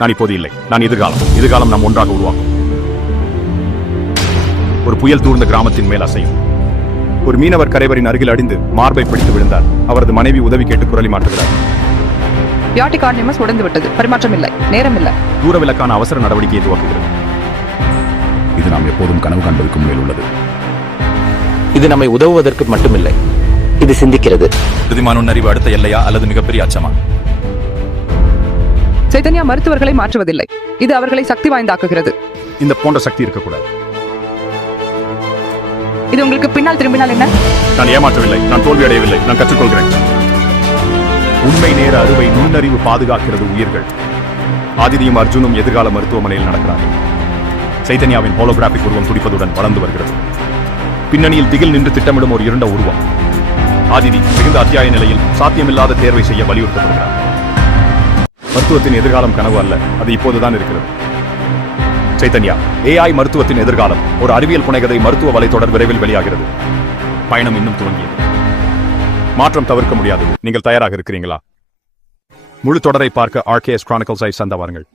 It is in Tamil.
நான் இப்போது இல்லை, நான் எதிர்காலம் நாம் ஒன்றாக உருவாக்கும். ஒரு புயல் தூர்ந்த கிராமத்தின் மேல் அசையும். ஒரு மீனவர் கரைவரின் அருகில் அடிந்து மார்பை பிடித்து விழுந்தார். அவரது மனைவி உதவி கேட்டு குரலி மாற்றுகிறார். பியாட்டிக் ஆர்டினமஸ் உடைந்து விட்டது. பரிமாற்றம் இல்லை, நேரம் இல்லை. தூரவிலக்கான அவசர நடவடிக்கையை துவக்குகிறது. இது நாம் எப்போதும் கனவு காண்பதற்கும் மேல் உள்ளது. இது நம்மை உதவுவதற்கு மட்டுமில்லை, இது சிந்திக்கிறது. இறுதிமான நுண்ணறிவு அடுத்த எல்லையா அல்லது மிகப்பெரிய அச்சமா? சைதன்யா மருத்துவர்களை மாற்றுவதில்லை, இது அவர்களை சக்தி வாய்ந்தாக்குகிறது. இந்த போன்ற சக்தி இருக்கக்கூடாது. இது உங்களுக்கு பின்னால் திரும்பினால் என்ன? நான் ஏமாற்றவில்லை, நான் தோல்வி அடையவில்லை, நான் கற்றுக்கொள்கிறேன். உண்மை நேர அறுவை நுண்ணறிவு பாதுகாக்கிறது உயிர்கள். ஆதிதியும் அர்ஜுனும் எதிர்கால மருத்துவமனையில் நடக்கிறார்கள். சைதன்யாவின் ஹோலோகிராபிக் உருவம் துடிப்பதுடன் வளர்ந்து வருகிறது. பின்னணியில் திகில் நின்று திட்டமிடும் ஒரு இருண்ட உருவம். ஆதிதி மிகுந்த அத்தியாய நிலையில் சாத்தியமில்லாத தேர்வை செய்ய வலியுறுத்தப்படுகிறார். மருத்துவத்தின் எதிர்காலம் கனவு அல்ல, அது இப்போதுதான் இருக்கிறது. சைதன்யா, AI மருத்துவத்தின் எதிர்காலம். ஒரு அறிவியல் புனைகதை மருத்துவ வலைத்தொடர் விரைவில் வெளியாகிறது. பயணம் இன்னும் துவங்கியது. மாற்றம் தவிர்க்க முடியாது. நீங்கள் தயாராக இருக்கிறீங்களா? முழு தொடரை பார்க்க RKS Chronicles ஐ சந்தா வாருங்கள்.